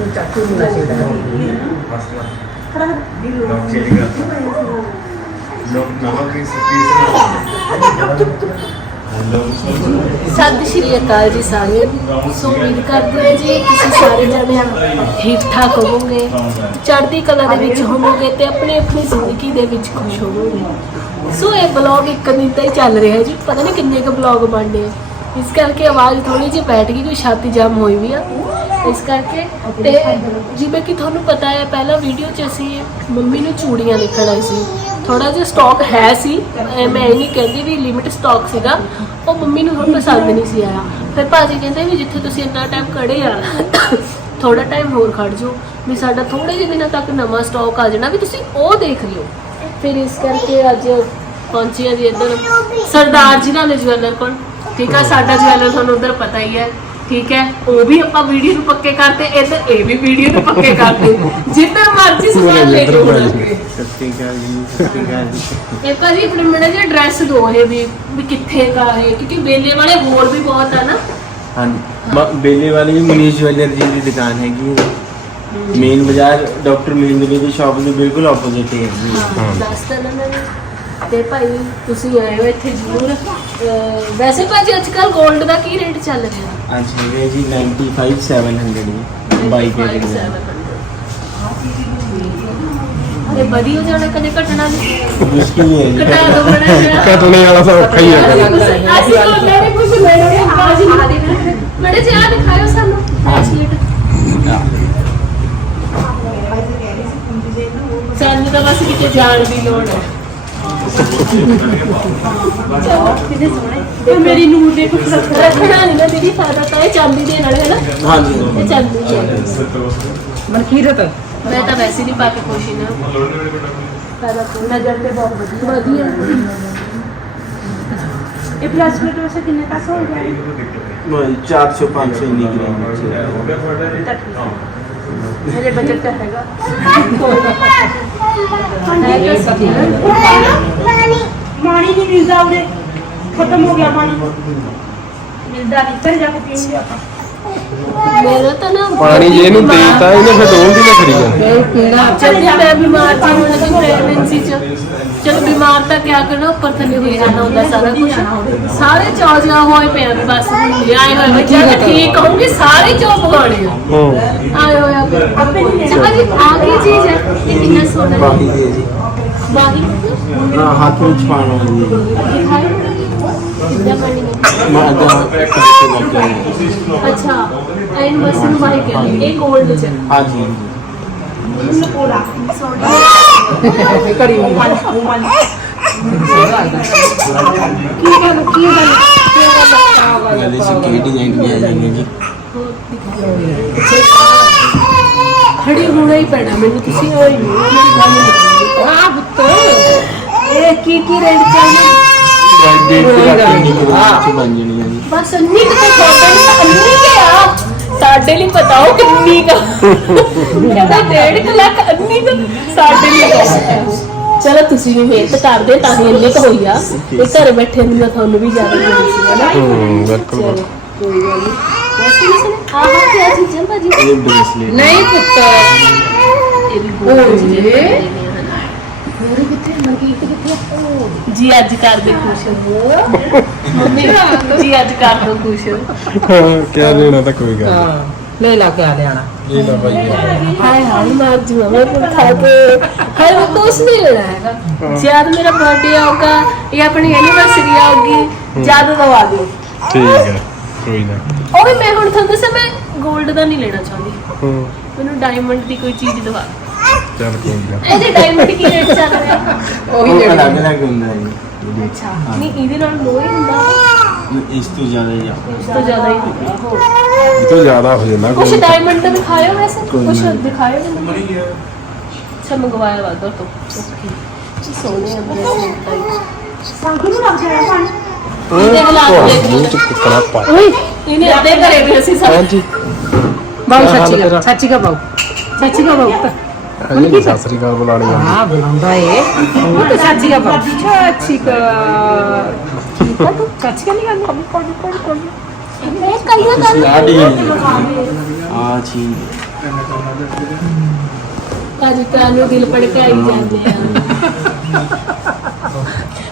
ਤੂੰ ਚਾਚੂ ਨੂੰ ਨਾ ਚਾਹੀਦਾ ਲੋਕ ਚੇਂਜ ਲੋਕ ਨਵਾਂ ਕੀ ਸਪੀਸ ਸਤਿ ਸ਼੍ਰੀ ਅਕਾਲ ਜੀ ਸਾਰਿਆਂ ਨੂੰ। ਸੋ ਉਮੀਦ ਕਰਦੇ ਹਾਂ ਜੀ ਤੁਸੀਂ ਸਾਰੇ ਜਣੇ ਠੀਕ ਠਾਕ ਹੋਵੋਗੇ, ਚੜ੍ਹਦੀ ਕਲਾ ਦੇ ਵਿੱਚ ਹੋਵੋਗੇ ਤੇ ਆਪਣੀ ਆਪਣੀ ਜ਼ਿੰਦਗੀ ਦੇ ਵਿੱਚ ਖੁਸ਼ ਹੋਵੋਗੇ। ਸੋ ਇਹ ਬਲੌਗ ਇੱਕ ਦਿਨ ਤਾਂ ਹੀ ਚੱਲ ਰਿਹਾ ਜੀ, ਪਤਾ ਨਹੀਂ ਕਿੰਨੇ ਕੁ ਬਲੌਗ ਬਣਨੇ ਆ। ਇਸ ਕਰਕੇ ਆਵਾਜ਼ ਥੋੜੀ ਜਿਹੀ ਬੈਠ ਗਈ, ਕੋਈ ਛਾਤੀ ਜਾਮ ਹੋਈ ਵੀ ਆ। ਇਸ ਕਰਕੇ ਤੇ ਜਿਵੇਂ ਕਿ ਤੁਹਾਨੂੰ ਪਤਾ ਹੈ, ਪਹਿਲਾ ਵੀਡੀਓ 'ਚ ਅਸੀਂ ਮੰਮੀ ਨੂੰ ਚੂੜੀਆਂ ਦੇਖਣ ਆਏ ਸੀ। ਥੋੜਾ ਜਿਹਾ ਸਟਾਕ ਹੈ ਸੀ ਅਹ ਮੈਂ ਇਹ ਨਹੀਂ ਕਹਿੰਦੀ ਵੀ ਲਿਮਿਟ ਸਟਾਕ ਸੀਗਾ, ਉਹ ਮੰਮੀ ਨੂੰ ਹੁਣ ਪਸੰਦ ਨਹੀਂ ਸੀ ਆਇਆ। ਫਿਰ ਭਾਜੀ ਕਹਿੰਦੇ ਵੀ ਜਿੱਥੇ ਤੁਸੀਂ ਇੰਨਾ ਟਾਈਮ ਖੜੇ ਆ ਥੋੜਾ ਟਾਈਮ ਹੋਰ ਖੜ ਜਾਓ, ਵੀ ਸਾਡਾ ਥੋੜੇ ਜਿਹੇ ਦਿਨਾਂ ਤੱਕ ਨਵਾਂ ਸਟਾਕ ਆ ਜਾਣਾ, ਵੀ ਤੁਸੀਂ ਉਹ ਦੇਖ ਲਿਓ। ਫਿਰ ਇਸ ਕਰਕੇ ਅੱਜ ਪਹੁੰਚੀ ਆ ਜੀ ਇੱਧਰ ਸਰਦਾਰ ਜੀ ਨਾਲ ਜਵੈਲਰ ਕੋਲ। ਠੀਕ ਆ, ਸਾਡਾ ਜਵੈਲਰ ਤੁਹਾਨੂੰ ਉਧਰ ਪਤਾ ਹੀ ਹੈ। ਠੀਕ ਹੈ ਉਹ ਵੀ ਆਪਾਂ ਵੀਡੀਓ ਨੂੰ ਪੱਕੇ ਕਰਤੇ ਇੱਧਰ ਇਹ ਵੀ ਵੀਡੀਓ ਨੂੰ ਪੱਕੇ ਕਰਦੇ ਜਿੱਦਾਂ ਮਰਜ਼ੀ ਸਮਾਨ ਲੈ ਜਾਓ ਹੁਣ ਅੱਗੇ। ਸਤਿ ਸ਼੍ਰੀ ਅਕਾਲ ਜੀ ਸਤਿ ਸ਼੍ਰੀ ਅਕਾਲ ਜੀ ਇਹ ਭਾਜੀ ਆਪਣੇ ਮੇਰਾ ਜਿਹੜਾ ਐਡਰੈਸ ਦੋ ਇਹ ਵੀ ਵੀ ਕਿੱਥੇ ਦਾ ਹੈ ਕਿਉਂਕਿ ਬੇਲੇ ਵਾਲੇ ਹੋਰ ਵੀ ਬਹੁਤ ਆ ਨਾ। ਹਾਂਜੀ। ਬੇਲੇ ਵਾਲੀ ਮਨੀਸ਼ ਜਵੈਲਰ ਜੀ ਦੀ ਦੁਕਾਨ ਹੈਗੀ ਮੇਨ ਬਾਜ਼ਾਰ ਡਾਕਟਰ ਮਹਿੰਦਰ ਦੀ ਸ਼ਾਪ ਦੇ ਬਿਲਕੁਲ ਆਪੋਜ਼ਿਟ ਹੈ ਜੀ ਹਾਂ ਦੱਸ ਤਾਂ ਨਾ ਮੈਨੂੰ ਤੇ ਭਾਈ ਤੁਸੀਂ ਆਏ ਹੋ ਇੱਥੇ ਜ਼ਰੂਰ। ਅਹ ਵੈਸੇ ਭਾਜੀ ਅੱਜ ਕੱਲ 골ਡ ਦਾ ਕੀ ਰੇਟ ਚੱਲ ਰਿਹਾ? ਅੱਜ ਹੈਗੇ ਜੀ 95700 ਜੀ ਬਾਈ ਕੇ ਜੀ ਇਹ ਵਧੀ ਹੋ ਜਾਣਾ ਕਦੇ ਘਟਣਾ ਨਹੀਂ ਮੁਸ਼ਕਿਲ ਹੀ ਹੈ ਜੀ। ਘਟਾ ਦੋ ਬੜਾ ਜਿਹਾ ਕਟਣੇ ਵਾਲਾ ਤਾਂ ਔਖਾ ਹੀ ਹੈ ਅਸੀਂ ਕੋਲੇ ਨੇ ਕੁਝ ਲੈ ਰਹੇ ਹਾਂ ਬਾਜੀ ਮੜੇ ਜੀ ਆ ਦਿਖਾਓ ਸਾਨੂੰ ਬ੍ਰੈਸਲੇਟ ਸਾਨੂੰ ਤਾਂ ਬਸ ਕਿਤੇ ਜਾਣ ਦੀ ਲੋੜ ਹੈ। ਕਿਤੇ ਸੋਹਣੇ ਮੇਰੀ ਨੂਰ ਦੇ ਕੁਝ ਰੱਖਣਾ ਨਹੀਂ ਨਾ ਦੀਦੀ ਫਾਇਦਾ ਤਾਂ ਇਹ ਚਾਂਦੀ ਦੇ ਨਾਲ ਹੈ ਨਾ। ਹਾਂਜੀ। ਇਹ ਚਾਂਦੀ ਮੈਂ ਤਾਂ ਵੈਸੇ ਨਹੀਂ ਪਾ ਕੇ ਖੁਸ਼ ਹੀ ਨਾ। ਫਾਇਦਾ ਕੋਈ ਨਜ਼ਰ ਤੇ ਬਹੁਤ ਵਧੀਆ। ਵਧੀਆ। ਇਹ ਬ੍ਰੈਸਲੇਟ ਵੈਸੇ ਕਿੰਨੇ ਤੱਕ ਹੋ ਮੈਂ 400 500 ਇੰਨੀ ਗ੍ਰਾਮ ਮੇਰੇ ਬਜਟ ਤਾਂ ਹੈਗਾ ਪਾਣੀ ਮਿਲਦਾ ਉਹਦੇ ਖਤਮ ਹੋ ਗਿਆ ਪਾਣੀ ਮਿਲਦਾ ਨਹੀਂ ਫਿਰ ਜਾ ਕੇ ਪੀਉਂਗੇ ਆਪਾਂ ਮੇਰਾ ਤਾਂ ਨਾ ਪਾਣੀ ਜੇ ਇਹਨੂੰ ਦੇਤਾ ਇਹਨੇ ਫਿਰ ਡੋਲਦੀ ਨਾ ਖੜੀ ਜਾਣਾ ਇਹ ਪੀਣਾ ਜਦ ਮੈਂ ਬਿਮਾਰ ਸੀ ਹੁਣ ਦੀ ਪ੍ਰੈਗਨੈਂਸੀ ਚ। ਚਲੋ ਬਿਮਾਰ ਤਾਂ ਕਿਆ ਕਰਨਾ ਉੱਪਰ ਥੱਲੇ ਹੋਈ ਜਾਣਾ ਹੁੰਦਾ ਸਾਰਾ ਕੁਝ ਸਾਰੇ ਚੌਜਾ ਹੋਏ ਪਏ ਆ ਵੀ ਬਸ ਆਏ ਹੋਏ ਬੱਚੇ ਠੀਕ ਹੋਣਗੇ ਸਾਰੇ ਚੌ ਪਗਾਣੇ ਆ। ਹੂੰ। ਆਏ ਹੋਏ ਆਪੇ ਅੱਛਾ ਜੀ ਆ ਕੀ ਚੀਜ਼ ਹੈ ਇਹ ਕਿੰਨਾ ਸੋਹਣਾ ਹੈ। ਬਾਕੀ ਦੇ ਜੀ। ਬਾਗੀ ਹਾਂ ਹੱਥ ਵਿੱਚ ਵਾਲੀ ਹੈ ਦਿਖਾਈ ਕਿੱਦਾਂ ਬਣੀ ਮੈਂ ਅਦਾ ਕਰਕੇ ਲੱਗ ਗਿਆ ਅੱਛਾ ਐਨ ਬਸ ਨੂੰ ਬਾਈ ਕਹਿੰਦੇ ਇਹ 골ਡ ਚ। ਹਾਂਜੀ। ਸੋਹਣੀ ਘੜੀ ਹੋਈ। ਕੀ ਗੱਲ ਕੀ ਗੱਲ? ਕੀ ਗੱਲ ਗਲੇ ਸੇ ਕੀ ਡਿਜ਼ਾਈਨ ਵੀ ਆ ਜਾਏंगे ਜੀ? ਖੜੀ ਹੋਣਾ ਹੀ ਪੈਣਾ ਮੈਨੂੰ ਤੁਸੀਂ ਹੋਈ ਮੇਰੀ ਗੱਲ ਨਹੀਂ ਆ ਪੁੱਤ ਇਹ ਕੀ ਕੀ ਰੇਟ ਚੱਲਦਾ ਡੇਢ ਤੋਂ ਲੱਖ ਦੀ ਵਿੱਚ ਬਣ ਜਾਣੀ ਹੈ ਜੀ। ਬਸ ਅੰਨੀ ਕੁ ਤਾਂ ਲਈ ਤਾਂ ਅੰਨੀ ਕੇ ਆ। ਸਾਡੇ ਲਈ ਬਤਾਓ ਕਿੰਨੀ ਕਾ। ਕਹਿੰਦਾ ਡੇਢ ਕੁ ਲੱਖ ਅੰਨੀ ਕੁ ਸਾਡੇ ਲਈ ਹੈ ਚਲੋ ਤੁਸੀਂ ਵੀ ਮਿਹਨਤ ਕਰਦੇ ਤਾਂ ਹੀ ਇੰਨੇ ਕੁ ਹੋਈ ਆ। ਤੇ ਘਰ ਬੈਠੇ ਨੂੰ ਮੈਂ ਤੁਹਾਨੂੰ ਵੀ ਜ਼ਿਆਦਾ ਮਿਲੀ ਸੀ ਹਨਾ ਹੂੰ ਬਿਲਕੁਲ ਚਲੋ ਕੋਈ ਗੱਲ ਨਹੀਂ ਵੈਸੇ ਵੀ ਸੁਣ ਆਹ ਹਾਂ ਕਿਆ ਚੀਜ਼ਾਂ ਭਾਜੀ ਇਹ ਬ੍ਰੇਸਲੇਟ। ਨਹੀਂ ਪੁੱਤ। ਇਹ ਵੀ ਬਹੁਤ ਚੀਜ਼ਾਂ। ਨੇ। ਮੇਰੀ ਕਿੱਥੇ ਮਨਕੀਤ ਕਿੱਥੇ ਆ? ਜੀ ਅੱਜ ਕਰਦੇ ਖੁਸ਼ ਮੰਮੀ ਜੀ ਅੱਜ ਕਰ ਦੋ ਖੁਸ਼ ਕਿਆ ਲੈਣਾ ਤਾਂ ਕੋਈ ਗੱਲ ਹਾਂ ਲੈ ਲਾ ਕੇ ਆ ਲੈਣਾ ਨਹੀਂ। ਇਹ ਤਾਂ ਭਾਈ ਹੈ। ਹਾਏ ਹਾਏ ਮਾਰ ਜੂਆ ਮੈਂ ਖਾ ਕੇ। ਹਾਏ ਮੈਂ ਕੁਛ ਨਹੀਂ ਲੈਣਾ ਹੈਗਾ। ਜਦ ਮੇਰਾ ਬਰਥਡੇ ਆਊਗਾ ਜਾਂ ਆਪਣੀ ਐਨੀਵਰਸਰੀ ਆਊਗੀ ਜਦ ਦਵਾ ਦਿਓ। ਠੀਕ ਹੈ ਕੋਈ ਨਾ। ਉਹ ਵੀ ਮੈਂ ਹੁਣ ਤੁਹਾਨੂੰ ਦੱਸਾਂ ਮੈਂ 골ਡ ਦਾ ਨਹੀਂ ਲੈਣਾ ਚਾਹੁੰਦੀ। ਹੂੰ। ਮੈਨੂੰ ਡਾਇਮੰਡ ਦੀ ਕੋਈ ਚੀਜ਼ ਦਵਾ ਚੱਲ ਕੋਈ ਨਾ ਇਹਦੇ ਡਾਇਮੰਡ ਕੀ ਰੇਟ ਚੱਲ ਰਿਹਾ? ਉਹੀ ਉਹ ਅਲੱਗ ਅਲੱਗ ਹੁੰਦਾ ਹੈ ਜੀ। ਅੱਛਾ। ਨਹੀਂ ਇਹਦੇ ਨਾਲ ਲੋ ਹੀ ਹੁੰਦਾ। ਇਸ ਤੋਂ ਜ਼ਿਆਦਾ ਜਾਂ ਇਸ ਤੋਂ ਜ਼ਿਆਦਾ ਹੀ ਹੁੰਦਾ ਹੋਰ। ਇਹ ਤੋਂ ਜ਼ਿਆਦਾ ਹੋ ਜਾਂਦਾ ਕੁਛ ਕੋਈ। ਡਾਇਮੰਡ ਦਾ ਦਿਖਾਇਓ ਵੈਸੇ। ਕੋਈ ਕੁਛ ਨਹੀਂ। ਦਿਖਾਇਓ ਮੈਨੂੰ। ਅੱਛਾ ਮੰਗਵਾਇਆ ਵਾ ਤੋਂ। ਓਕੇ। ਜੀ ਸੋਹਣੇ ਪਾਣੀ। ਇਹਦੇ ਹਾਲਾਤ ਦੇਖ ਮੂੰਹ ਚ ਕੁੱਕੜਾ ਪਾ। ਓਏ। ਇਹਨੇ ਅੱਧੇ ਘਰੇ ਵੀ ਅਸੀਂ ਸਭ ਹਾਂਜੀ। ਬਾਉ ਹਾਂ, ਸੱਚੀ। ਕਾ ਸੱਚੀ ਕਾ ਬਾਉ ਸੱਚੀ ਕਾ ਬਾਉ ਅਜੇ ਸਤਿ ਸ੍ਰੀ ਅਕਾਲ ਬੁਲਾਣੀ ਆ ਹਾਂ ਬੁਲਾਉਂਦਾ ਏ। ਉਹ ਤਾਂ ਸੱਚੀ ਕਾ ਬਾਉ ਸੱਚੀ ਕਾ ਠੀਕ ਆ ਤੂੰ? ਸੱਚੀ ਕਾ ਨਹੀਂ ਕਰਨੀ ਮੈਂ ਕੱਲਿਆ ਤੁਸੀਂ ਆ ਆ ਚੀਜ਼ ਅੱਜ ਕਾਨੂੰ ਦਿਲ ਭੜਕਾਈ ਜਾਂਦੇ ਆ।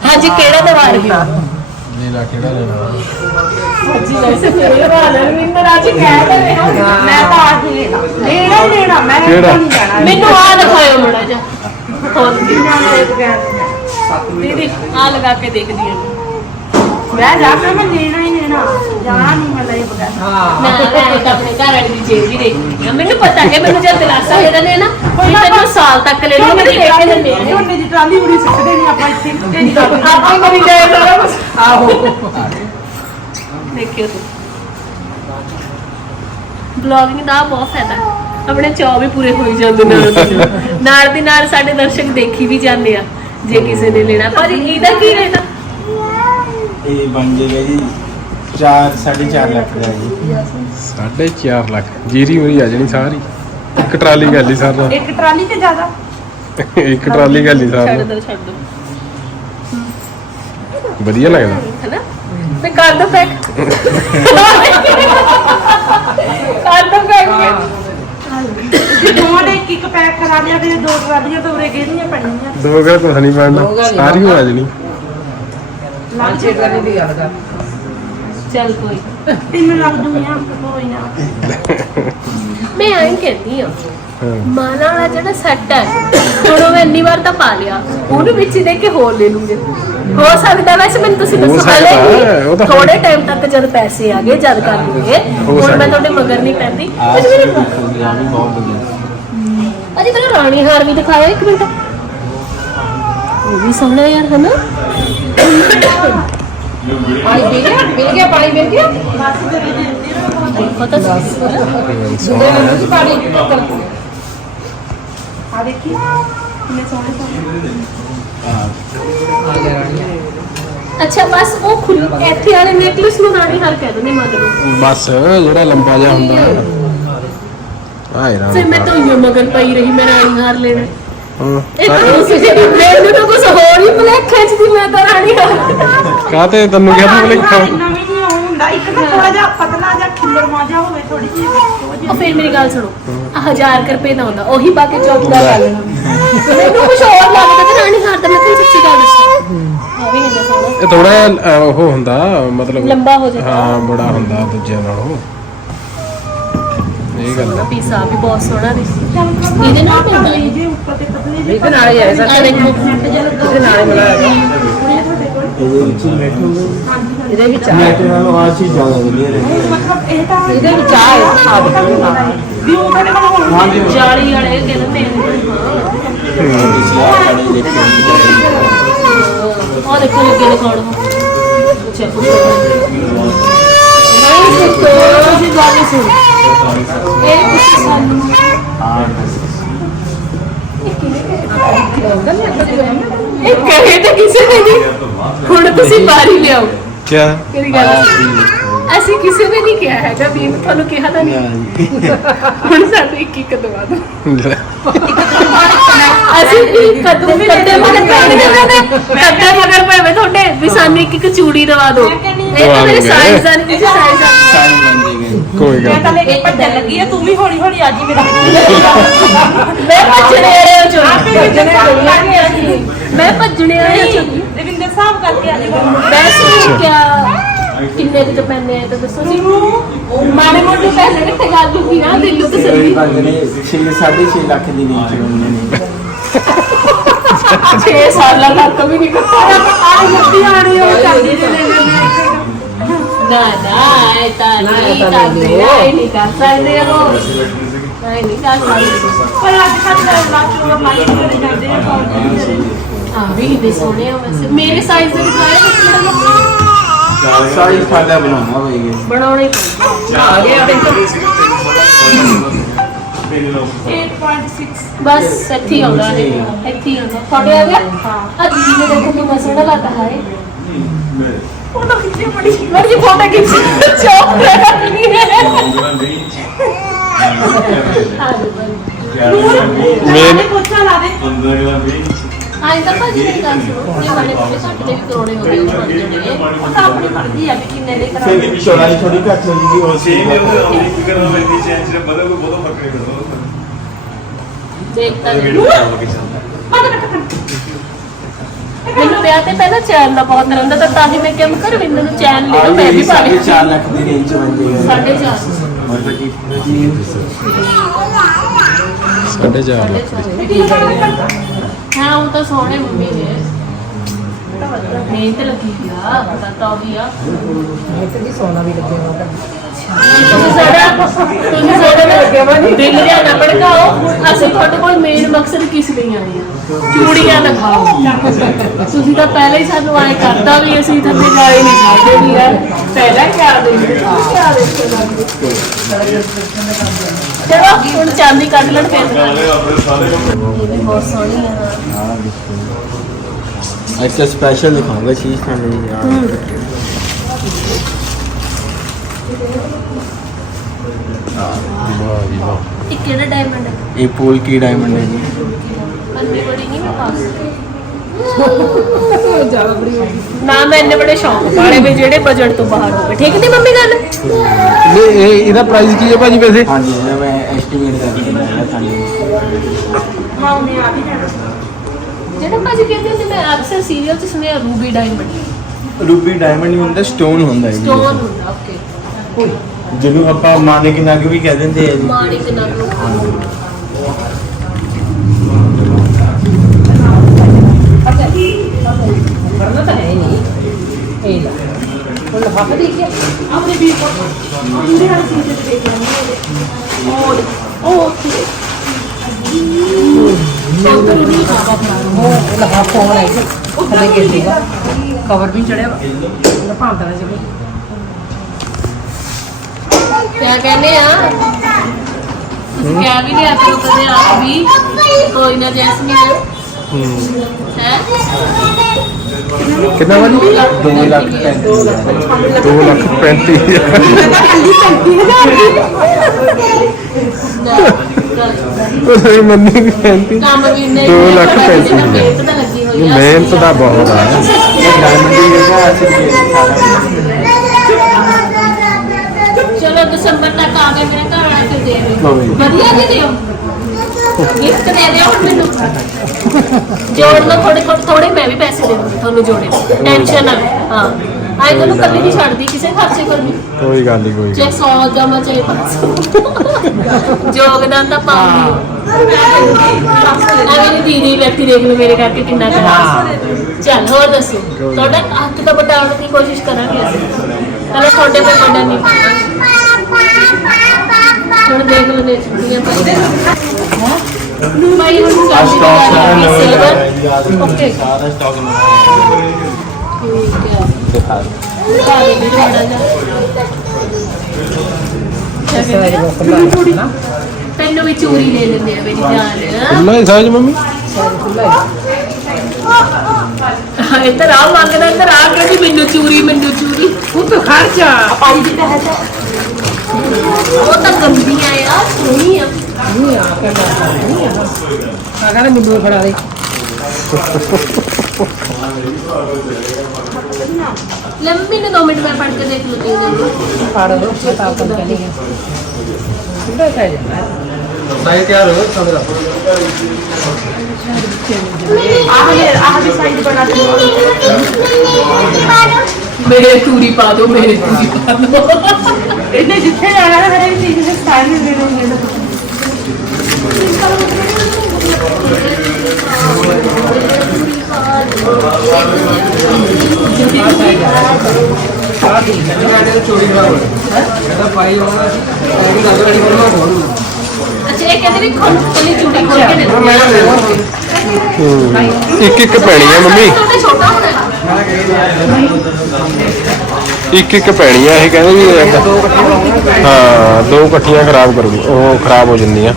ਅੱਜ ਕਿਹੜਾ ਦਵਾਰ ਗਿਆ? ਲੈ ਲਾ ਕਿਹੜਾ ਲੈਣਾ? ਅੱਜ ਵੈਸੇ ਮੇਰੇ ਵਾਲਾ ਮਿੰਦਰ ਅੱਜ ਕਹਿ ਤਾਂ ਰਿਹਾ ਮੈਂ ਤਾਂ ਆ ਕੇ ਲੈਣਾ। ਲੈਣਾ ਹੀ ਲੈਣਾ ਮੈਂ ਕਿਹੜਾ? ਨਹੀਂ ਜਾਣਾ। ਮੈਨੂੰ ਆ ਦਿਖਾਇਓ ਮੜਾ ਜਾ ਹੋਰ। ਇੱਕ ਬੈਨ ਦੀਦੀ ਆ ਲਗਾ ਕੇ ਦੇਖਦੀ ਹਾਂ। ਮੈਂ ਜਾ ਕੇ ਮੈਂ ਲੈਣਾ ਹੀ ਲੈਣਾ ਜਾਣਾ ਨਹੀਂ ਮੈਂ ਲਈ ਬਗੈਰ। ਮੈਂ ਮੈਂ ਤਾਂ ਆਪਣੇ ਘਰ ਵਾਲੀ ਦੀ ਜੇਬ ਵੀ ਦੇਖਦੀ ਆ। ਮੈਨੂੰ ਪਤਾ ਹੈ ਮੈਨੂੰ ਜਦ ਦਿਲਾਸਾ ਦੇ ਦਿੰਦੇ ਆ ਨਾ ਵੀ ਤੈਨੂੰ ਸਾਲ ਤੱਕ ਲੈ ਲੂੰਗੀ ਤੇ ਦੇ ਕੇ ਦਿੰਦੇ ਆ। ਝੋਨੇ ਦੀ ਟਰਾਲੀ ਉਰੀ ਸਿੱਟਦੇ ਨਹੀਂ ਆਪਾਂ ਇੱਥੇ ਕਿਤੇ ਨਹੀਂ ਕਰਦੇ ਆਪਾਂ ਹੀ ਕਰੀ ਜਾਏ ਸਾਰਾ ਕੁਝ ਆਹੋ। ਦੇਖਿਓ ਤੂੰ। ਬਲੌਗਿੰਗ ਦਾ ਬਹੁਤ ਫਾਇਦਾ। ਹੈ। ਆਪਣੇ ਚਾਅ ਵੀ ਪੂਰੇ ਹੋਈ ਜਾਂਦੇ ਨਾਲ ਦੀ ਨਾਲ। ਨਾਲ ਦੀ ਨਾਲ ਸਾਡੇ ਦਰਸ਼ਕ ਦੇਖੀ ਵੀ ਜਾਂਦੇ ਆ ਜੇ ਕਿਸੇ ਨੇ ਲੈਣਾ। ਪਰ ਇਹਦਾ ਕੀ ਆ ਇਹ ਬਣ ਜਾਏਗਾ ਜੀ 4 4.5 ਲੱਖ ਦਾ ਜੀ। ਸਾਢੇ 4 ਲੱਖ। ਜੀਰੀ ਮੇਰੀ ਆ ਜਣੀ ਸਾਰੀ। ਇੱਕ ਟਰਾਲੀ ਗੱਲ ਹੀ ਸਾਰਾ ਇੱਕ ਟਰਾਲੀ ਤੇ ਜ਼ਿਆਦਾ? ਇੱਕ ਟਰਾਲੀ ਗੱਲ ਹੀ ਛੱਡ ਸਾਰਾ ਦੋ ਛੱਡ ਦੋ। ਵਧੀਆ ਲੱਗਦਾ। ਹੈਨਾ? ਤੇ ਕਰ ਦੋ ਪੈਕ। ਕਰ ਦੋ ਪੈਕ। ਜੇ ਦੋਵਾਂ ਨੇ ਇੱਕ ਇੱਕ ਪੈਕ ਕਰਾ ਲਿਆ ਤੇ ਦੋ ਟਰਾਲੀਆਂ ਤਾਂ ਉਰੇ ਗੇਰੀਆਂ ਪੈਣੀਆਂ। ਦੋ ਗੱਲ ਕੁਛ ਨਹੀਂ ਬਣਨਾ। ਸਾਰੀ ਹੋ ਆ ਜਣੀ ਚੱਲ ਕੋਈ ਤਿੰਨ ਲੱਖ ਦੁਨੀਆ ਕੋਈ ਨਾ। ਮੈਂ ਐਂ ਕਹਿੰਦੀ ਆ ਮਾਨਾ ਵਾਲਾ ਜਿਹੜਾ ਸੈੱਟ ਹੈ ਹੁਣ ਉਹ ਮੈਂ ਇੰਨੀ ਵਾਰ ਤਾਂ ਪਾ ਲਿਆ ਉਹਨੂੰ ਵਿੱਚ ਹੀ ਦੇ ਕੇ ਹੋਰ ਲੈ ਲੂੰਗੇ। ਹੋ ਸਕਦਾ ਵੈਸੇ ਮੈਨੂੰ ਤੁਸੀਂ ਹੋ ਦੱਸੋ ਸਕਦਾ ਹਾਲੇ ਹੈ, ਉਹ ਤਾਂ ਹੋ- ਥੋੜੇ ਟਾਈਮ ਤੱਕ ਜਦ ਪੈਸੇ ਆ ਗਏ ਜਦ ਕਰ ਲੂੰਗੇ। ਹੋ ਹੁਣ ਸਕਦਾ। ਮੈਂ ਤੁਹਾਡੇ ਮਗਰ ਨਹੀਂ ਪੈਂਦੀ। ਅੱਜ ਮੇਰੇ ਅਜੀ ਮੈਨੂੰ ਰਾਣੀ ਹਾਰ ਵੀ ਦਿਖਾਇਆ ਇੱਕ ਮਿੰਟ। ਉਹ ਵੀ ਸੋਹਣਾ ਯਾਰ ਹੈ ਨਾ ਪਾਣੀ ਪੀ ਗਿਆ ਮਿਲ ਗਿਆ ਪਾਣੀ ਮਿਲ ਗਿਆ ਪਤਾ ਸੀ ਸੁਣਦੇ ਮੈਨੂੰ ਪਾਣੀ ਆ ਦੇਖੀ ਕਿੰਨੇ ਸੋਹਣੇ ਸੋਹਣੇ ਅੱਛਾ ਬਸ ਉਹ ਖੁੱਲ ਇੱਥੇ ਵਾਲੇ ਨੈਕਲੇਸ ਨੂੰ ਰਾਣੀ ਹਾਰ ਕਹਿ ਦਿੰਦੇ ਮਗਰ ਬਸ ਜਿਹੜਾ ਲੰਬਾ ਜਿਹਾ ਹੁੰਦਾ ਆਏ ਰਾ ਫਿਰ ਮੈਂ ਤਾਂ ਇਹ ਮਗਰ ਪਈ ਰਹੀ ਮੈਂ ਰਾਣੀ ਹਾਰ ਲੈਣਾ ਹਾਂ। ਇਹ ਤਾਂ ਤੁਸੀਂ ਜਿਹੜੀ ਮੈਨੂੰ ਤਾਂ ਕੁਝ ਹੋਰ ਹੀ ਭੁਲੇਖੇ ਚ ਦੀ ਮੈਂ ਤਾਂ ਰਾਣੀ ਹਾਰ ਕਾਤੇ ਤੈਨੂੰ ਕਿਹਾ ਤੂੰ ਲਿਖਾ ਨਵੀਂ ਨਹੀਂ ਉਹ ਹੁੰਦਾ ਇੱਕ ਤਾਂ ਥੋੜਾ ਜਿਹਾ ਪਤਲਾ ਜਿਹਾ ਖੁੱਲਰ ਮਾਜਾ ਹੋਵੇ ਥੋੜੀ ਜਿਹੀ ਉਹ ਜਿਹੀ ਉਹ ਫਿਰ ਮੇਰੀ ਗੱਲ ਸੁਣੋ ਆਹ 1000 ਕੁ ਰੁਪਏ ਦਾ ਹੁੰਦਾ ਉਹੀ ਪਾ ਕੇ ਚੌਕ ਦਾ ਕਰ ਲੈਣਾ। ਮੈਨੂੰ ਕੁਝ ਹੋਰ ਲੱਗਦਾ ਤੇ ਰਾਣੀ ਹਾਰ ਦਾ ਮੈਂ ਤੁਹਾਨੂੰ ਸੱਚੀ ਗੱਲ ਦੱਸਾਂ। ਆ ਵੀ ਨਹੀਂ ਸੋਹਣਾ ਇਹ ਥੋੜਾ ਉਹ ਹੁੰਦਾ ਮਤਲਬ ਲੰਬਾ ਹੋ ਜਾਂਦਾ ਹਾਂ ਬੜਾ ਹੁੰਦਾ ਦੂਜਿਆਂ ਨਾਲੋਂ। ਇਹ ਗੱਲ ਆ। ਪੀਸਾ ਵੀ ਬਹੁਤ ਸੋਹਣਾ ਦਿਸਦਾ ਇਹਦੇ ਨਾਲ ਪੈਂਦਾ ਇਹ ਜੇ ਉੱਪਰ ਤੇ ਪਤਲੇ ਜਿਹੇ ਇਹਦੇ ਨਾਲ ਹੀ ਹੈ। ਸਰ ਆ ਦੇਖੋ ਇਹਦੇ ਨਾਲ ਹੀ ਮਿਲਾਇਆ ਇਹਦੇ ਵਿੱਚ ਮੈਟਰ ਇਹਦੇ ਵਿੱਚ ਆ। ਮੈਟਰ ਨਾਲੋਂ ਆਹ ਚੀਜ਼ ਜ਼ਿਆਦਾ ਵਧੀਆ ਰਹਿੰਦੀ। ਹੈ ਮਤਲਬ ਇਹ ਤਾਂ ਇਹਦੇ ਵਿੱਚ ਆ ਹੈ ਆ ਦੇਖੋ ਵੀ ਉਹ ਤੁਹਾਡੇ ਕੋਲ ਹੋਣ ਹਾਂਜੀ। ਜਾਲੀ ਵਾਲੇ ਕਹਿੰਦੇ ਨੇ। ਤੁਸੀਂ ਆਹ ਖੜੇ ਦੇਖੋ ਆ ਦੇਖੋ ਲੱਗੇ ਦਿਖਾਉਣ ਨੂੰ ਚੱਕੋ ਨਹੀਂ ਸਿੱਖੋ ਤੁਸੀਂ ਗੱਲ ਸੁਣ। ਇਹ ਤੁਸੀਂ ਸਾਨੂੰ ਇਹ ਕਹੇ ਤਾਂ ਕਿਸੇ ਨੇ ਨਹੀਂ ਹੁਣ ਤੁਸੀਂ ਬਾਰੀ ਲਿਆਓ ਕਿਆ? ਕਿਹੜੀ ਗੱਲ ਅਸੀਂ ਕਿਸੇ ਨੇ ਨਹੀਂ ਕਿਹਾ ਹੈਗਾ ਵੀ ਤੁਹਾਨੂੰ ਕਿਹਾ ਤਾਂ ਨਹੀਂ। ਹੁਣ ਸਾਨੂੰ ਇੱਕ ਇੱਕ ਦਵਾ ਦਿਓ। ਅਸੀਂ ਵੀ ਕਦੇ ਕਦੇ ਮਗਰ ਪੈਣਗੇ ਕਦੇ ਮਗਰ ਪਵੇ ਤੁਹਾਡੇ ਵੀ ਸਾਨੂੰ ਇੱਕ ਇੱਕ ਚੂੜੀ ਦਵਾ ਦਿਓ ਇਹ ਤਾਂ ਮੇਰੇ ਸਾਈਜ਼ ਆ ਨਹੀਂ ਸਾਈਜ਼ ਆ ਸਾਈਨ ਬਣ ਕੋਈ ਮੈਂ ਗੱਲ ਤਾਂ ਲੈ ਕੇ ਭੱਜਣ ਲੱਗੀ ਆ ਤੂੰ ਵੀ ਹੌਲੀ ਹੌਲੀ ਆ ਜੀ ਮੇਰਾ ਮੈਂ ਭੱਜਣੇ ਵਾਲੇ ਹੋ ਕਰਕੇ ਆ ਜੀ। ਮੈਂ ਭੱਜਣੇ ਵਾਲੇ ਹੋ ਚੁਣੀ ਰਵਿੰਦਰ ਸਾਹਿਬ ਕਰਕੇ ਆ ਜੀ। ਵੈਸੇ ਕਿਆ ਕਿੰਨੇ ਦੇ ਪੈਨੇ ਆ ਤਾਂ ਦੱਸੋ ਜੀ। ਮਾੜੇ ਮੋਟੇ ਪੈਸੇ ਕਿੱਥੇ ਗੱਲ ਹੁੰਦੀ ਨਾ ਦਿਲ ਨੂੰ ਇਹ ਤਸੱਲੀ ਬੰਦ ਨੇ 6 6.5 ਲੱਖ ਦੀ ਨੀਚ ਹੁੰਦੇ ਨੇ। 6 ਸਾਲਾਂ ਤੱਕ ਵੀ ਨਹੀਂ ਕਰਤਾ ਆ ਜੱਦੀ ਆਣੀ ਹੋ ਜਾਂਦੀ ਨੇ ਨਾ ਨਾ ਇਹ ਤਾਂ ਨਹੀਂ ਕਰਦੇ ਇਹ ਨਹੀਂ ਕਰ ਸਕਦੇ ਉਹ। ਨਹੀਂ ਨਹੀਂ ਕਰ ਸਕਦੇ। ਪਰ ਅੱਜ ਕੱਲ੍ਹ ਦਾ ਲਾਚ ਉਹ ਮਾਈ ਜਿਹੜੇ ਜਾਂਦੇ ਆ ਆ ਵੀ ਦੇ ਸੋਹਣੇ ਆ ਵੈਸੇ। ਮੇਰੇ ਸਾਈਜ਼ ਦੇ ਦਿਖਾਏ ਸਾਈਜ਼ ਬਣਾਉਣਾ ਬਣਾਉਣੇ ਹੀ ਪੈਂਦੇ। ਆ ਗਿਆ ਦੇਖੋ 8.6 ਬਸ ਇੱਥੇ ਹੀ ਆਉਂਦਾ ਹੈ ਇੱਥੇ ਹੀ ਆਉਂਦਾ। ਤੁਹਾਡੇ ਆ ਗਿਆ? ਹਾਂ। ਅੱਜ ਜੀ ਨੇ ਦੇਖੋ ਕਿੰਨਾ ਸੋਹਣਾ ਲੱਗਦਾ ਹੈ। ਉਹ ਤਾਂ ਕਿੱਥੇ ਬੜੀ ਮੇਰੀ ਫੋਟੋ ਖਿੱਚ। ਚੋਪ ਕਰਨੀ ਹੈ। ਆ ਮੇਨ ਪੋਚਾ ਲਾ ਦੇ। ਆਏ ਤਾਂ ਭਾਜੀ ਮੇਰੀ ਗੱਲ ਸੁਣੋ। ਜੇ ਬੜੇ ਬੜੇ ਘੱਟ ਦੇ ਵੀ ਕਰੋੜੇ ਹੋ ਗਏ ਉਹ ਬਣ ਜਾਣਗੇ ਉਹ ਤਾਂ ਆਪਣੀ ਮਰਜ਼ੀ ਆ ਵੀ ਕਿੰਨੇ ਦੇ ਫਿਰ ਕਰਾਉਂਦੇ ਵੀ ਚੌੜਾਈ ਥੋੜੀ ਘੱਟ ਹੋ ਜੂਗੀ ਉਹ ਸੀ ਸੇਮ ਉਹਦੇ ਅਮਰੀਕੀ ਕਰਨ ਵਾਲੀ ਦੀ ਚੇਂਜ ਨੇ ਬਦਲ ਕੋਈ ਬਹੁਤ ਫ਼ਰਕ ਨਹੀਂ ਪੈਂਦਾ ਮੈਨੂੰ ਵਿਆਹ ਤੇ ਪਹਿਲਾਂ ਚੈਨ ਦਾ ਬਹੁਤ ਰਹਿੰਦਾ ਤਾਂ ਤਾਂ ਹੀ ਮੈਂ ਕਿਹਾ ਮੈਂ ਰਵਿੰਦਰ ਨੂੰ ਚੈਨ ਲੈ ਲਓ ਮੈਂ ਵੀ ਪਾ ਲਈ। 4 ਲੱਖ ਦੀ ਰੇਂਜ ਜਾਏਗਾ ਸਾਢੇ ਚਾਰ। ਮਤਲਬ ਕਿ ਜੀ ਸਾਢੇ ਚਾਰ। ਲੱਖ ਹਾਂ ਉਹ ਤਾਂ ਸੋਹਣੇ ਮੰਮੀ ਨੇ। ਮਿਹਨਤ ਲੱਗੀ ਆ ਪਤਾ ਤਾਂ ਉਹਦੀ ਆ। ਤੁਸੀਂ ਸਾਡਾ ਤੁਸੀਂ ਸਾਡਾ ਦਿਲ ਜਿਹਾ ਨਾ ਭੜਕਾਓ। ਅਸੀਂ ਤੁਹਾਡੇ ਕੋਲ ਮੇਨ ਮਕਸਦ ਕਿਸ ਲਈ ਆਏ ਆ ਚੂੜੀਆਂ ਦਿਖਾਓ ਤੁਸੀਂ ਤਾਂ ਪਹਿਲਾਂ ਹੀ ਸਾਨੂੰ ਆਏ ਕਰਦਾ ਵੀ ਅਸੀਂ ਥੱਲੇ ਜਾਏ ਨਹੀਂ ਸਕਦੇ ਵੀ ਯਾਰ ਪਹਿਲਾਂ ਕਿਆ ਦੇ ਕਿਆ ਦੇ ਚਲੋ ਹੁਣ ਚਾਂਦੀ ਕੱਢ ਲੈਣ ਫਿਰ। ਨਾਲੇ ਆਪਣੇ ਸਾਰੇ ਕੰਮ ਇਹ ਵੀ ਬਹੁਤ ਸੋਹਣੀ ਆ। ਅੱਛਾ ਸਪੈਸ਼ਲ ਦਿਖਾਉਂਗਾ ਚੀਜ਼ ਤੁਹਾਨੂੰ ਯਾਰ। ਵਾਹ ਜੀ ਵਾਹ ਇਹ ਕਿਹੜਾ ਡਾਇਮੰਡ ਹੈ? ਇਹ ਪੋਲ ਕੀ ਡਾਇਮੰਡ ਹੈ ਜੀ? ਅੰਨੇ ਬੜੀ ਨਹੀਂ ਮੈਂ ਪਾਸ ਨਾ ਮੈਂ ਇੰਨੇ ਬੜੇ ਸ਼ੌਂਕ ਵਾਲੇ ਵੀ ਜਿਹੜੇ ਬਜਟ ਤੋਂ ਬਾਹਰ ਹੋਵੇ। ਠੀਕ ਨਹੀਂ ਮੰਮੀ ਗੱਲ? ਇਹ ਇਹ ਇਹਦਾ ਪ੍ਰਾਈਸ ਕੀ ਹੈ ਭਾਜੀ ਵੈਸੇ? ਮੈਂ ਐਸਟੀਮੇਟ ਕਰ ਦਿੰਦਾ ਹਾਂ ਤੁਹਾਨੂੰ ਮਾਉਨੇ ਆ ਵੀ ਜਾਣਾ ਜਿਹੜਾ ਭਾਜੀ ਕਹਿੰਦੇ ਹੁੰਦੇ ਮੈਂ ਅਕਸਰ ਸੀਰੀਅਲ 'ਚ ਸੁਣਿਆ ਰੂਬੀ ਡਾਇਮੰਡ ਰੂਬੀ ਡਾਇਮੰਡ ਨਹੀਂ ਹੁੰਦਾ ਸਟੋਨ ਹੁੰਦਾ ਹੈ ਜੀ। ਸਟੋਨ ਹੁੰਦਾ ਓਕੇ ਜਿਹਨੂੰ ਆਪਾਂ ਮਾਨਿਕ ਨਗ ਵੀ ਕਹਿ ਦਿੰਦੇ ਆ ਜੀ। ਮਾਣਿਕ ਨਗ ਕਰਨਾ ਤਾਂ ਹੈ ਨਹੀਂ। ਇਹ ਲੈ। ਹੁਣ ਲਫਾਫਾ ਦੇਖਿਆ? ਆਪਣੇ ਵੀਰ ਕੋਲ। ਉਹਦੇ ਨਾਲ ਸੀ ਤੇ ਦੇਖ ਲੈਂਦੇ ਉਹਦੇ। ਉਹ ਉਹ ਉੱਥੇ ਉਹ ਲਫਾਫਾ ਹੋਣਾ ਹੈ ਥੱਲੇ ਗਿਰ ਜੇਗਾ। ਕਵਰ ਵੀ ਚੜਿਆ ਲਫਾਫਾ ਨਾ ਜਵੇ ਕਿਆ ਕਹਿੰਦੇ ਆ? ਤੁਸੀਂ ਕਿਆ ਵੀ ਲਿਆ ਕਰੋ ਕਦੇ ਆਪ ਵੀ ਕੋਈ ਨਾ ਜੈਸਮੀਨ ਹੈ। ਕਿੰਨਾ ਭਾਜੀ 2 ਲੱਖ 35 2 ਲੱਖ 35 ਤੁਸੀਂ ਮੰਨੀ ਵੀ 35 ਕੰਮ ਵੀ ਇੰਨੇ ਦੋ ਹੀ ਲੱਖ ਥੋੜ੍ਹਾ ਪੈਂਤੀ ਜਿਹਾ ਮਿਹਨਤ ਤਾਂ ਲੱਗੀ ਹੋਈ ਆ। ਮਿਹਨਤ ਦਾ ਬਹੁਤ ਆ। ਇਹ ਡਾਇਮੰਡ ਹੀ ਹੈਗਾ ਅਸੀਂ ਚਲੋ ਦਸੰਬਰ ਤੱਕ ਆ ਗਏ ਮੇਰੇ ਘਰ ਆ ਕੇ ਦੇ ਜੀ। ਦਿਓ ਵਧੀਆ ਦੇ ਦਿਓ ਗਿਫਟ ਦੇ ਦਿਓ ਹੁਣ ਮੈਨੂੰ। ਜੋੜ ਲਓ ਥੋੜੇ ਥੋੜੇ ਮੈਂ ਵੀ ਪੈਸੇ ਦੇ ਦੂੰਗੀ ਤੁਹਾਨੂੰ ਜੋੜੇ। ਟੈਨਸ਼ਨ ਨਾ ਲਓ। ਹਾਂ। ਆਈ ਤੁਹਾਨੂੰ ਕਦੇ ਨਹੀਂ ਛੱਡਦੀ ਕਿਸੇ ਖਰਚੇ ਵੀ। ਕੋਈ ਗੱਲ ਨਹੀਂ ਕੋਈ ਚਾਹੇ 100 ਜਮਾ ਚਾਹੇ 500 ਯੋਗਦਾਨ ਤਾਂ ਪਾਉਂਦੀ ਐਵੇਂ ਦੀਦੀ ਬੈਠੀ ਦੇਖ ਲਓ ਮੇਰੇ ਕਰਕੇ ਕਿੰਨਾ ਕਰਾ ਚੱਲ ਹੋਰ ਦੱਸੋ। ਤੁਹਾਡਾ ਹੱਥ ਤਾਂ ਬਟਾਉਣ ਦੀ ਕੋਸ਼ਿਸ਼ ਕਰਾਂਗੇ ਅਸੀਂ। ਪਹਿਲਾਂ ਤੁਹਾਡੇ ਕੋਲ ਬਟਨ ਨਹੀਂ ਪਾਉਣਾ ਹੁਣ ਨੇ ਛੁੱਟੀਆਂ ਪਈਆਂ ਭਾਈ ਹੁਣ ਸਟਾਕ ਸਾਰਾ ਸਿਲਵਰ ਓਕੇ ਸਾਰਾ ਸਟਾਕ ਠੀਕ ਹੈ ਦਿਖਾ ਦੇ ਵੀ ਥੋੜਾ ਜਿਹਾ ਤੈਨੂੰ ਵੀ ਚੂਰੀ ਲੈ ਲੈਂਦੇ ਆ ਮੇਰੀ ਜਾਨ ਖੁੱਲਾ ਹੀ ਮੰਮੀ ਇੱਧਰ ਆ ਮੰਗਦਾ ਇੱਧਰ ਆ ਕਹਿੰਦੀ ਮੈਨੂੰ ਚੂਰੀ ਮੈਨੂੰ ਚੂਰੀ ਉਹ ਤਾਂ ਖਰਚਾ ਪੰਜ ਦਾ ਹੈ ਉਹ ਤਾਂ ਗੰਦੀਆਂ ਆ ਆ ਨਹੀਂ ਆ ਕਰਨਾ ਨਹੀਂ ਆ ਆ ਕਹਿੰਦਾ ਮੈਨੂੰ ਫੜਾ ਦੇ ਲੰਮੀ ਨੇ 2 ਮਿੰਟ ਮੈਂ ਪੜ ਕੇ ਦੇਖ ਲੂ ਤੇ ਫੜ ਲੋ ਤਾਂ ਕੰਮ ਕਰਨੀ ਹੈ ਕਿੰਨਾ ਕਹਿ ਜਾਂਦਾ ਸਾਈਜ਼ ਤਿਆਰ ਹੋ ਚੰਦਰਾ ਆਹ ਲੈ ਆਹ ਵੀ ਸਾਈਜ਼ ਬਣਾ ਦੇ ਮੇਰੇ ਚੂਰੀ ਪਾ ਦਿਓ ਮੇਰੇ ਚੂਰੀ ਪਾ ਦਿਓ ਇਹਨੇ ਜਿੱਥੇ ਜਾਣਾ ਹੈ ਹਰੇਕ ਚੀਜ਼ ਦੇ ਸਟਾਈਲ ਦੇ ਦੋਗੇ ਅੱਛਾ ਇਹ ਕਹਿੰਦੇ ਵੀ ਖੋਲ ਖੋਲੀ ਚੂੜੀ ਖੋਲ ਕੇ ਦੇ ਦਿੰਦੇ ਆ ਇੱਕ ਇੱਕ ਪੈਣੀ ਆ ਮੰਮੀ। ਇੱਕ ਇੱਕ ਪੈਣੀ ਆ ਇਹ ਕਹਿੰਦੇ ਵੀ ਇੱਕ- ਹਾਂ ਦੋ ਇਕੱਠੀਆਂ ਖਰਾਬ ਕਰੂਗੀ ਉਹ ਖਰਾਬ ਹੋ ਜਾਂਦੀਆਂ।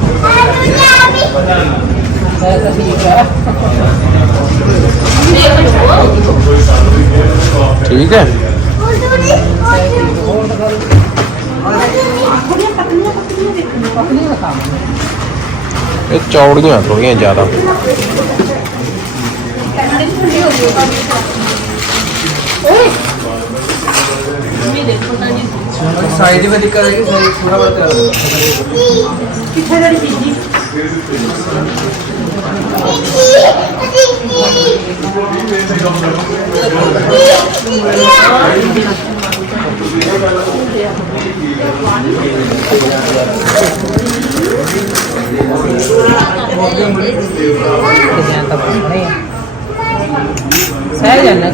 ਠੀਕ ਹੈ। ਇਹ ਚੌੜੀਆਂ ਥੋੜੀਆਂ ਜ਼ਿਆਦਾ। ਠੰਡੀ ਹੋ ਗਈ ਉਹ ਕਾਫੀ ਓਏ ਮੈਂ ਦੇਖੋ ਤਾਂ ਜੀ ਸਾਈਡ ਵਿੱਚ ਦਿੱਕਤ ਹੈ ਕਿ ਸਾਈਡ ਥੋੜਾ ਬਹੁਤ ਕਰ ਦੋ ਕਿੱਥੇ ਜਿਹੜੀ ਪੀਜੀ ਅਸੀਂ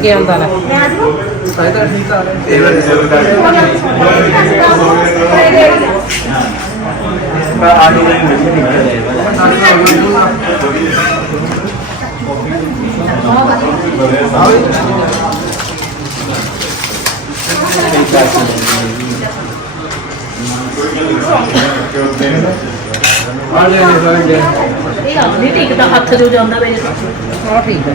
ਕੇ ਆਉਂਦਾ ਨਾ। ਫਾਇਦਾ ਠੀਕ ਆ ਰਿਹਾ ਇਹ ਆਪਣੀ ਟਿਕ ਹੱਥ ਜੋ ਜਾਂਦਾ ਮੇਰੇ ਕੋਲ ਠੀਕ ਹੈ।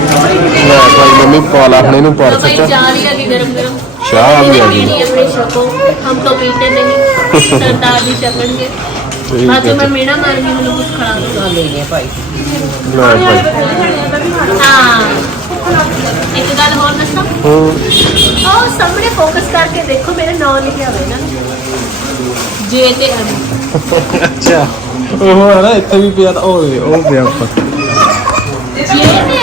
ਲੈ ਮੈਨੂੰ ਮਾਪ ਤੋਂ ਦੱਸ ਦੋ ਲੈ ਭਾਈ ਮੰਮੀ ਪਾ ਲਾ ਹੁਣ ਇਹਨੂੰ ਪਰਸ भाई ਚ जा रही है कि गरम गरम ਚਾਹ ਵੀ ਆ ਗਈ पीनी है अपने शको हम तो पीते नहीं सरदार जी चकणगे ਠੀਕ आज ਹੈ मैं मेरा मारनी मैंने कुछ खड़ा ਹਾਂ ਲੈ ਗਏ ਭਾਈ ਲੈ ਭਾਈ हाँ एक गल और दसा ਹੂੰ ਉਹ ਸਾਹਮਣੇ ਫੋਕਸ ਕਰਕੇ ਦੇਖੋ ਮੇਰੇ ਨਾਂ ਲਿਖਿਆ ਹੋਇਆ ਨਾ ਜੇ ਤੇ ਐਮ ਅੱਛਾ ਉਹ ਹੈ ਨਾ ਇੱਥੇ ਵੀ ਪਿਆ ਤਾਂ ਓਏ ਉਹ ਪਿਆ ਉੱਪਰ ਜੇ ਤੇ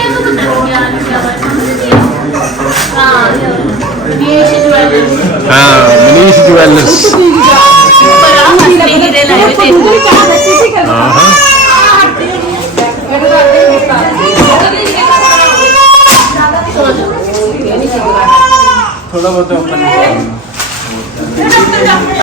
మనీష్ జ్యువెలర్స్ थोड़ा बहुत